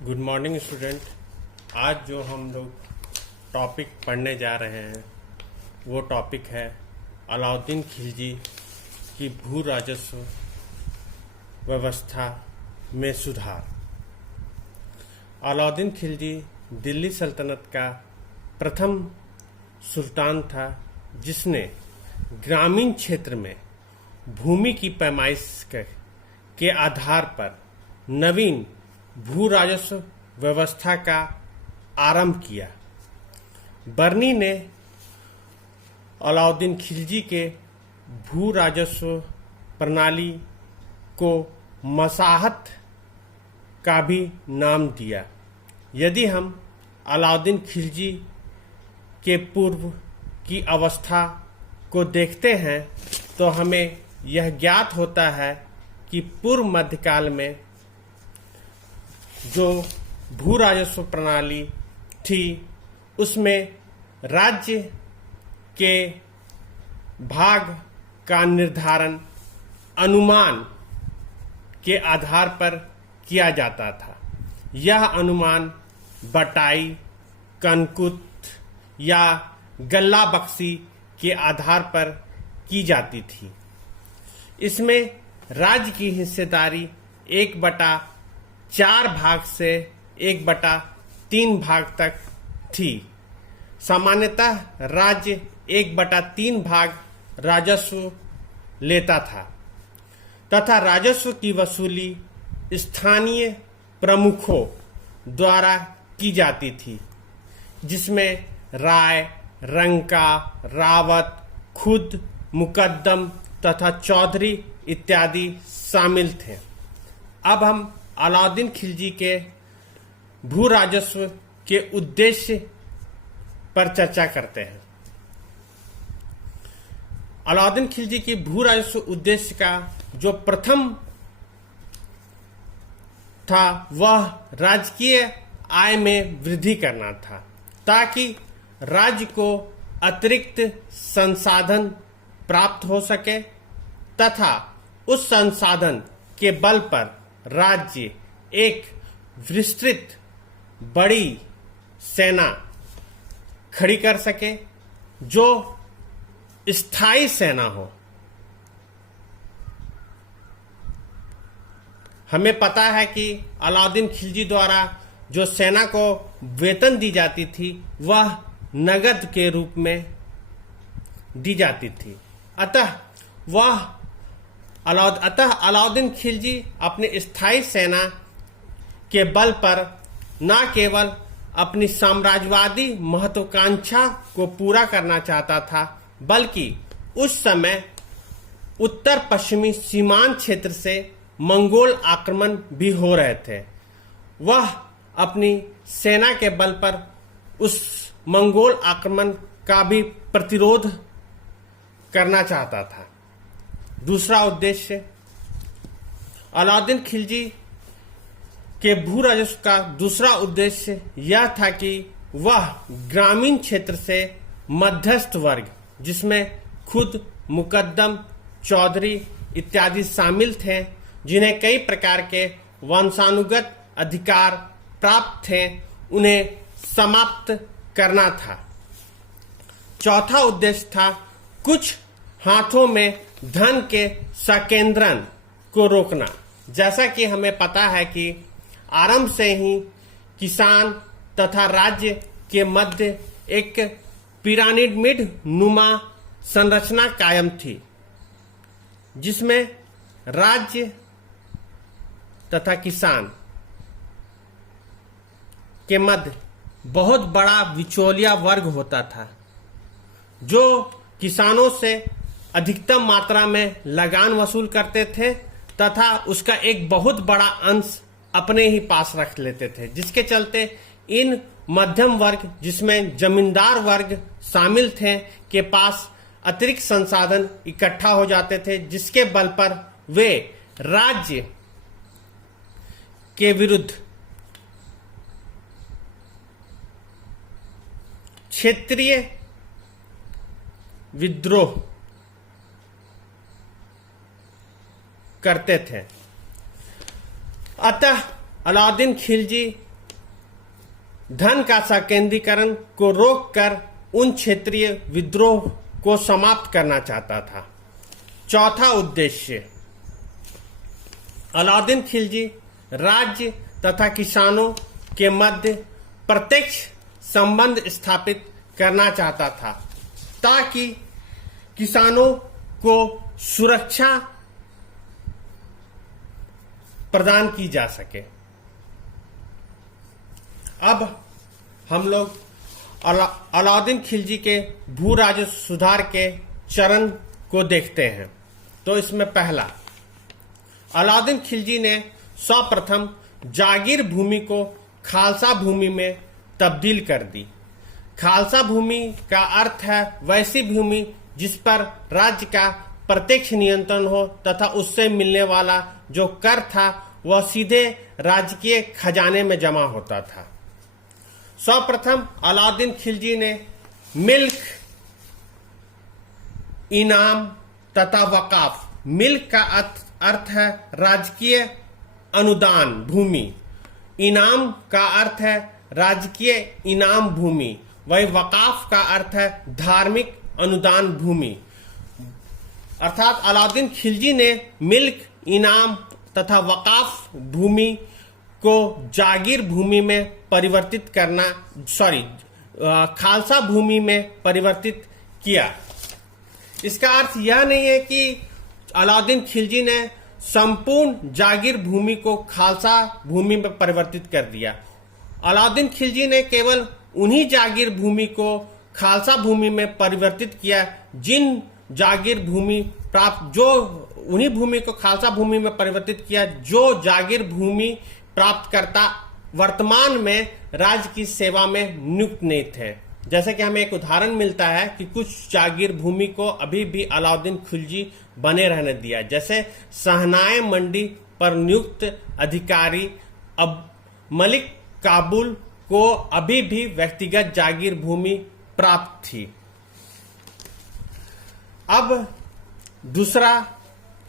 Good morning student. आज जो हम लोग टॉपिक पढ़ने जा रहे हैं वो टॉपिक है अलाउद्दीन खिलजी की भू राजस्व व्यवस्था में सुधार। अलाउद्दीन खिलजी दिल्ली सल्तनत का प्रथम सुल्तान था जिसने ग्रामीण क्षेत्र में भूमि की पैमाइश के आधार पर नवीन भू राजस्व व्यवस्था का आरंभ किया। बर्नी ने अलाउद्दीन खिलजी के भू राजस्व प्रणाली को मसाहत का भी नाम दिया। यदि हम अलाउद्दीन खिलजी के पूर्व की अवस्था को देखते हैं तो हमें यह ज्ञात होता है कि पूर्व मध्यकाल में जो भू राजस्व प्रणाली थी उसमें राज्य के भाग का निर्धारण अनुमान के आधार पर किया जाता था। यह अनुमान बटाई, कनकुत या गल्ला बख्शी के आधार पर की जाती थी। इसमें राज्य की हिस्सेदारी 1/4 भाग से 1/3 भाग तक थी। सामान्यतः राज्य 1/3 भाग राजस्व लेता था तथा राजस्व की वसूली स्थानीय प्रमुखों द्वारा की जाती थी, जिसमें राय, रंका, रावत, खुद, मुकद्दम तथा चौधरी इत्यादि शामिल थे। अब हम अलाउद्दीन खिलजी के भू राजस्व के उद्देश्य पर चर्चा करते हैं। अलाउद्दीन खिलजी की भू राजस्व उद्देश्य का जो प्रथम था वह राजकीय आय में वृद्धि करना था ताकि राज्य को अतिरिक्त संसाधन प्राप्त हो सके तथा उस संसाधन के बल पर राज्य एक विस्तृत बड़ी सेना खड़ी कर सके जो स्थायी सेना हो। हमें पता है कि अलाउद्दीन खिलजी द्वारा जो सेना को वेतन दी जाती थी वह नगद के रूप में दी जाती थी। अतः अलाउद्दीन खिलजी अपने स्थायी सेना के बल पर न केवल अपनी साम्राज्यवादी महत्वाकांक्षा को पूरा करना चाहता था बल्कि उस समय उत्तर पश्चिमी सीमांत क्षेत्र से मंगोल आक्रमण भी हो रहे थे। वह अपनी सेना के बल पर उस मंगोल आक्रमण का भी प्रतिरोध करना चाहता था। दूसरा उद्देश्य, अलाउद्दीन खिलजी के भू राजस्व का दूसरा उद्देश्य यह था कि वह ग्रामीण क्षेत्र से मध्यस्थ वर्ग, जिसमें खुद, मुकद्दम, चौधरी इत्यादि शामिल थे, जिन्हें कई प्रकार के वंशानुगत अधिकार प्राप्त थे, उन्हें समाप्त करना था। चौथा उद्देश्य था कुछ हाथों में धन के संकेंद्रण को रोकना। जैसा कि हमें पता है कि आरंभ से ही किसान तथा राज्य के मध्य एक पिरामिड नुमा संरचना कायम थी, जिसमें राज्य तथा किसान के मध्य बहुत बड़ा बिचौलिया वर्ग होता था जो किसानों से अधिकतम मात्रा में लगान वसूल करते थे तथा उसका एक बहुत बड़ा अंश अपने ही पास रख लेते थे, जिसके चलते इन मध्यम वर्ग, जिसमें जमींदार वर्ग शामिल थे, के पास अतिरिक्त संसाधन इकट्ठा हो जाते थे, जिसके बल पर वे राज्य के विरुद्ध क्षेत्रीय विद्रोह करते थे। अतः अलाउद्दीन खिलजी धन का संकेंद्रीकरण को रोककर उन क्षेत्रीय विद्रोह को समाप्त करना चाहता था। चौथा उद्देश्य, अलाउद्दीन खिलजी राज्य तथा किसानों के मध्य प्रत्यक्ष संबंध स्थापित करना चाहता था ताकि किसानों को सुरक्षा प्रदान की जा सके। अब हम लोग अलाउद्दीन खिलजी के भू राजस्व सुधार के चरण को देखते हैं। तो इसमें पहला, अलाउद्दीन खिलजी ने सर्वप्रथम जागीर भूमि को खालसा भूमि में तब्दील कर दी। खालसा भूमि का अर्थ है वैसी भूमि जिस पर राज्य का प्रत्यक्ष नियंत्रण हो तथा उससे मिलने वाला जो कर था वह सीधे राजकीय खजाने में जमा होता था। सर्वप्रथम अलाउद्दीन खिलजी ने मिल्क, इनाम तथा वकाफ। मिल्क का अर्थ है राजकीय अनुदान भूमि, इनाम का अर्थ है राजकीय इनाम भूमि, वही वकाफ का अर्थ है धार्मिक अनुदान भूमि। अर्थात अलाउद्दीन खिलजी ने मिल्क, इनाम तथा वकाफ भूमि को जागीर भूमि में परिवर्तित करना खालसा भूमि में परिवर्तित किया। इसका अर्थ यह नहीं है कि अलाउद्दीन खिलजी ने संपूर्ण जागीर भूमि को खालसा भूमि में परिवर्तित कर दिया। अलाउद्दीन खिलजी ने केवल उन्हीं जागीर भूमि को खालसा भूमि में परिवर्तित किया जिन जागीर भूमि प्राप्त जो उन्हीं भूमि को खालसा भूमि में परिवर्तित किया जो जागीर भूमि प्राप्तकर्ता वर्तमान में राज्य की सेवा में नियुक्त नहीं थे। जैसे कि हमें एक उदाहरण मिलता है कि कुछ जागीर भूमि को अभी भी अलाउद्दीन खिलजी बने रहने दिया। जैसे सहनाए मंडी पर नियुक्त अधिकारी अब मलिक काबुल को अभी भी व्यक्तिगत जागीर भूमि प्राप्त थी। अब दूसरा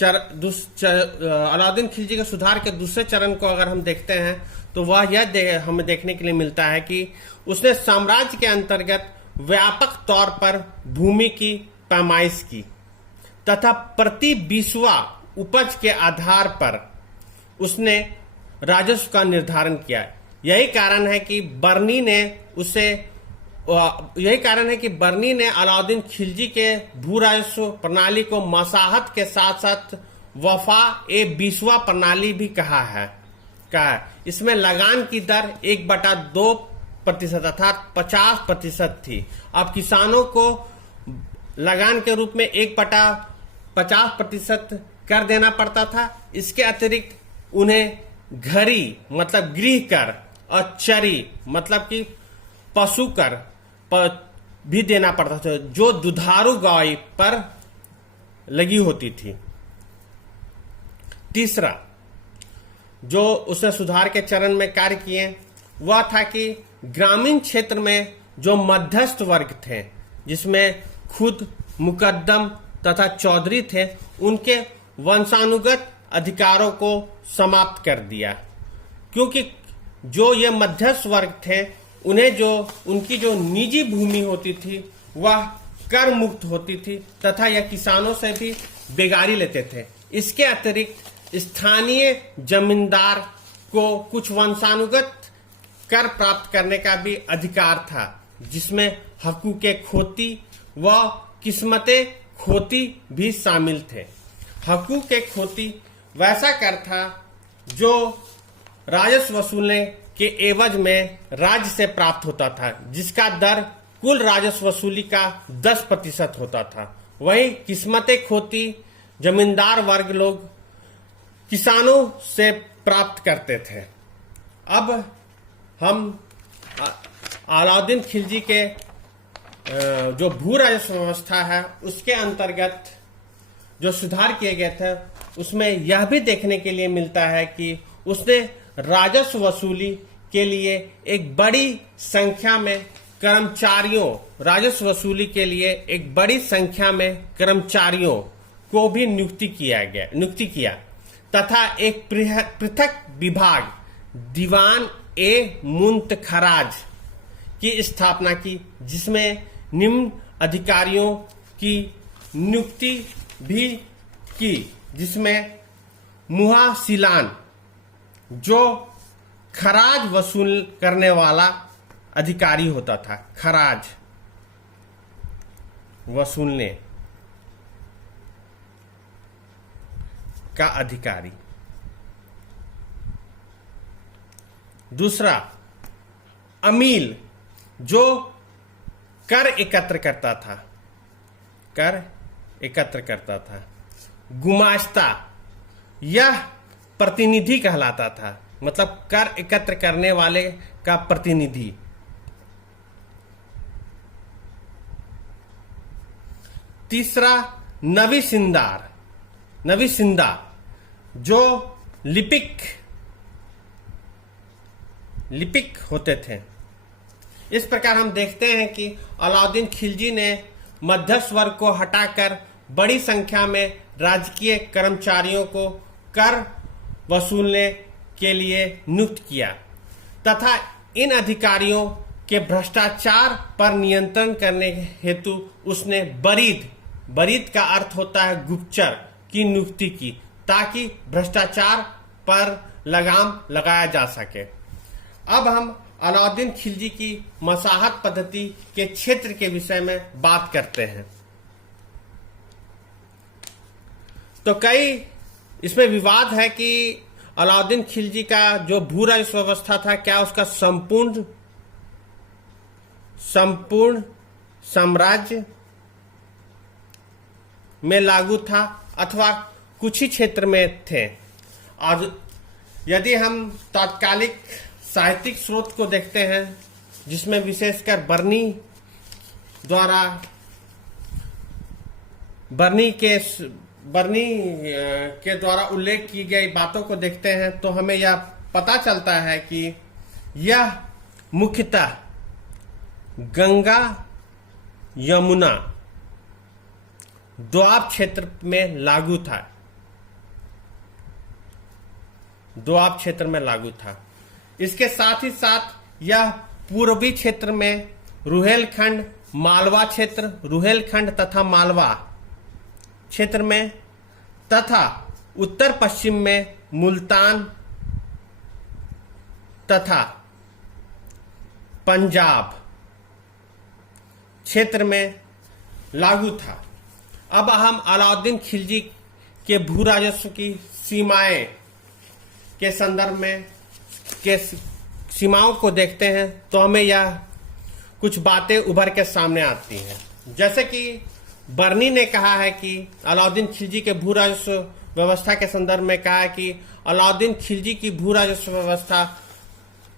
अलाउद्दीन खिलजी के सुधार के दूसरे चरण को अगर हम देखते हैं तो वह हमें देखने के लिए मिलता है कि उसने साम्राज्य के अंतर्गत व्यापक तौर पर भूमि की पैमाइश की तथा प्रति बिस्वा उपज के आधार पर उसने राजस्व का निर्धारण किया। यही कारण है कि बर्नी ने अलाउद्दीन खिलजी के भू राजस्व प्रणाली को मसाहत के साथ साथ वफा ए बिस्वा प्रणाली भी कहा है। इसमें लगान की दर 1/2% अर्थात 50% थी। अब किसानों को लगान के रूप में 1/50% कर देना पड़ता था। इसके अतिरिक्त उन्हें घरी मतलब गृह कर और चरी मतलब कि पशु कर भी देना पड़ता था जो दुधारू गाय पर लगी होती थी। तीसरा जो उसने सुधार के चरण में कार्य किए वह था कि ग्रामीण क्षेत्र में जो मध्यस्थ वर्ग थे जिसमें खुद मुकद्दम तथा चौधरी थे उनके वंशानुगत अधिकारों को समाप्त कर दिया, क्योंकि जो ये मध्यस्थ वर्ग थे उन्हें उनकी जो निजी भूमि होती थी वह कर मुक्त होती थी तथा यह किसानों से भी बेगारी लेते थे। इसके अतिरिक्त स्थानीय जमींदार को कुछ वंशानुगत कर प्राप्त करने का भी अधिकार था, जिसमें हकूक़े खोती व किस्मते खोती भी शामिल थे। हकूक़े खोती वैसा कर था जो राजस्व वसूलने के एवज में राज्य से प्राप्त होता था, जिसका दर कुल राजस्व वसूली का 10% होता था। वही किस्मते खोती जमींदार वर्ग लोग किसानों से प्राप्त करते थे। अब हम अलाउद्दीन खिलजी के जो भू राजस्व व्यवस्था है उसके अंतर्गत जो सुधार किए गए थे उसमें यह भी देखने के लिए मिलता है कि उसने राजस्व वसूली के लिए एक बड़ी संख्या में कर्मचारियों को भी नियुक्ति किया तथा एक पृथक विभाग दीवान ए मुंतखराज की स्थापना की, जिसमें निम्न अधिकारियों की नियुक्ति भी की, जिसमें मुहासिलान, जो खराज वसूल करने वाला अधिकारी होता था, खराज वसूलने का अधिकारी। दूसरा, अमील, जो कर एकत्र करता था, कर एकत्र करता था। गुमाश्ता, यह प्रतिनिधि कहलाता था, मतलब कर एकत्र करने वाले का प्रतिनिधि। तीसरा, नवीसिंदार, नवीसिंदा, जो लिपिक होते थे। इस प्रकार हम देखते हैं कि अलाउद्दीन खिलजी ने मध्यस्थ वर्ग को हटाकर बड़ी संख्या में राजकीय कर्मचारियों को कर वसूलने के लिए नियुक्त किया तथा इन अधिकारियों के भ्रष्टाचार पर नियंत्रण करने हेतु उसने बरीद का अर्थ होता है गुप्तचर, की नियुक्ति की, ताकि भ्रष्टाचार पर लगाम लगाया जा सके। अब हम अलाउद्दीन खिलजी की मसाहत पद्धति के क्षेत्र के विषय में बात करते हैं। तो कई इसमें विवाद है कि अलाउद्दीन खिलजी का जो भू राजस्व व्यवस्था था, क्या उसका संपूर्ण साम्राज्य में लागू था अथवा कुछ ही क्षेत्र में थे। और यदि हम तात्कालिक साहित्यिक स्रोत को देखते हैं, जिसमें विशेषकर बर्नी के द्वारा उल्लेख की गई बातों को देखते हैं, तो हमें यह पता चलता है कि यह मुख्यतः गंगा यमुना दोआब क्षेत्र में लागू था, दोआब क्षेत्र में लागू था। इसके साथ ही साथ यह पूर्वी क्षेत्र में रुहेलखंड, मालवा क्षेत्र, रुहेलखंड तथा मालवा क्षेत्र में, तथा उत्तर पश्चिम में मुल्तान तथा पंजाब क्षेत्र में लागू था। अब हम अलाउद्दीन खिलजी के भू राजस्व की सीमाएं के संदर्भ में सीमाओं को देखते हैं, तो हमें यह कुछ बातें उभर के सामने आती हैं। जैसे कि बर्नी ने कहा है कि अलाउद्दीन खिलजी के भू राजस्व व्यवस्था के संदर्भ में कहा है कि अलाउद्दीन खिलजी की भू राजस्व व्यवस्था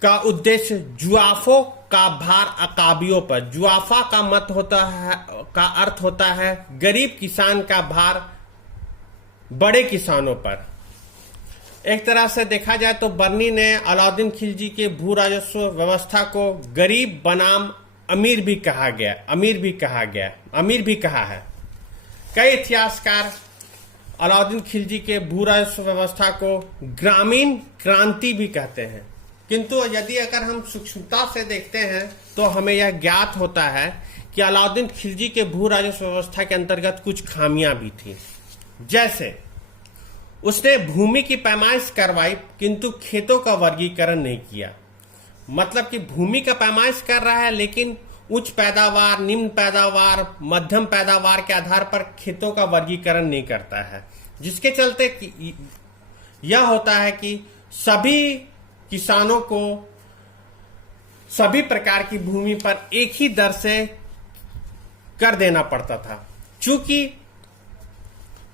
का उद्देश्य जुआफों का भार अकाबियों पर, जुआफा का मत होता है, का अर्थ होता है गरीब किसान का भार बड़े किसानों पर। एक तरह से देखा जाए तो बर्नी ने अलाउद्दीन खिलजी के भू राजस्व व्यवस्था को गरीब बनाम अमीर भी कहा है। कई इतिहासकार अलाउद्दीन खिलजी के भू राजस्व व्यवस्था को ग्रामीण क्रांति भी कहते हैं, किंतु यदि अगर हम सूक्ष्मता से देखते हैं तो हमें यह ज्ञात होता है कि अलाउद्दीन खिलजी के भू राजस्व व्यवस्था के अंतर्गत कुछ खामियां भी थी। जैसे उसने भूमि की पैमाइश करवाई किंतु खेतों का वर्गीकरण नहीं किया। मतलब कि भूमि का पैमाइश कर रहा है, लेकिन उच्च पैदावार, निम्न पैदावार, मध्यम पैदावार के आधार पर खेतों का वर्गीकरण नहीं करता है, जिसके चलते यह होता है कि सभी किसानों को सभी प्रकार की भूमि पर एक ही दर से कर देना पड़ता था। चूंकि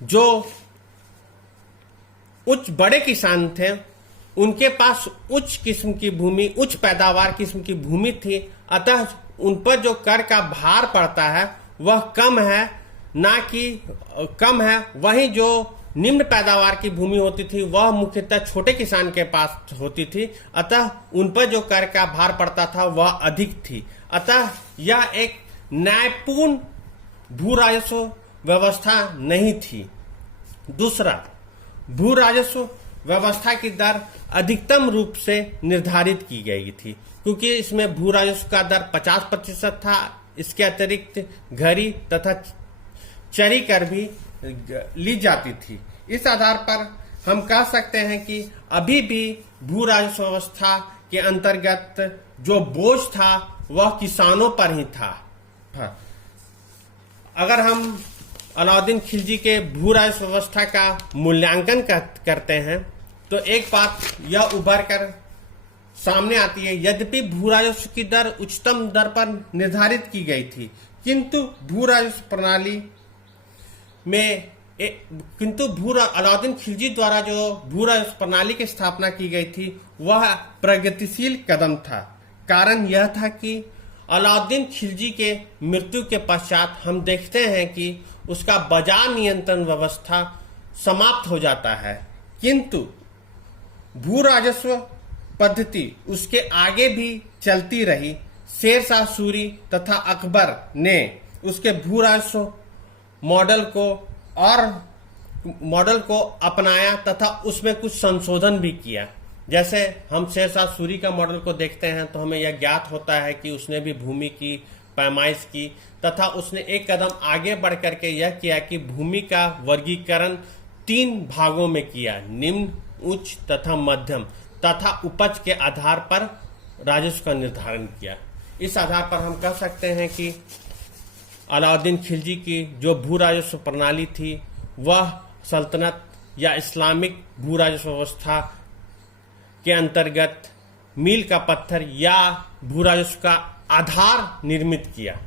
जो उच्च बड़े किसान थे उनके पास उच्च किस्म की भूमि, उच्च पैदावार किस्म की भूमि थी, अतः उन पर जो कर का भार पड़ता है वह कम है, ना कि कम है। वहीं जो निम्न पैदावार की भूमि होती थी वह मुख्यतः छोटे किसान के पास होती थी, अतः उन पर जो कर का भार पड़ता था वह अधिक थी। अतः यह एक न्यायपूर्ण भू राजस्व व्यवस्था नहीं थी। दूसरा, भू राजस्व व्यवस्था की दर अधिकतम रूप से निर्धारित की गई थी, क्योंकि इसमें भू राजस्व का दर 50% था। इसके अतिरिक्त घरी तथा चरी कर भी ली जाती थी। इस आधार पर हम कह सकते हैं कि अभी भी भू राजस्व व्यवस्था के अंतर्गत जो बोझ था वह किसानों पर ही था। अगर हम अलाउद्दीन खिलजी के भू राजस्व व्यवस्था का मूल्यांकन करते हैं तो एक बात यह उभर कर सामने आती है, यद्यपि भू राजस्व की दर उच्चतम दर पर निर्धारित की गई थी, किंतु भू राजस्व प्रणाली में अलाउद्दीन खिलजी द्वारा जो भू राजस्व प्रणाली की स्थापना की गई थी वह प्रगतिशील कदम था। कारण यह था कि अलाउद्दीन खिलजी के मृत्यु के पश्चात हम देखते हैं कि उसका बाजार नियंत्रण व्यवस्था समाप्त हो जाता है, किंतु भू राजस्व पद्धति उसके आगे भी चलती रही। शेर शाह सूरी तथा अकबर ने उसके भू राजस्व मॉडल को अपनाया तथा उसमें कुछ संशोधन भी किया। जैसे हम शेर शाह सूरी का मॉडल को देखते हैं तो हमें यह ज्ञात होता है कि उसने भी भूमि की पैमाइश की तथा उसने एक कदम आगे बढ़ करके यह किया कि भूमि का वर्गीकरण 3 भागों में किया, निम्न, उच्च तथा मध्यम, तथा उपज के आधार पर राजस्व का निर्धारण किया। इस आधार पर हम कह सकते हैं कि अलाउद्दीन खिलजी की जो भू राजस्व प्रणाली थी वह सल्तनत या इस्लामिक भू राजस्व व्यवस्था के अंतर्गत मील का पत्थर या भू राजस्व का आधार निर्मित किया।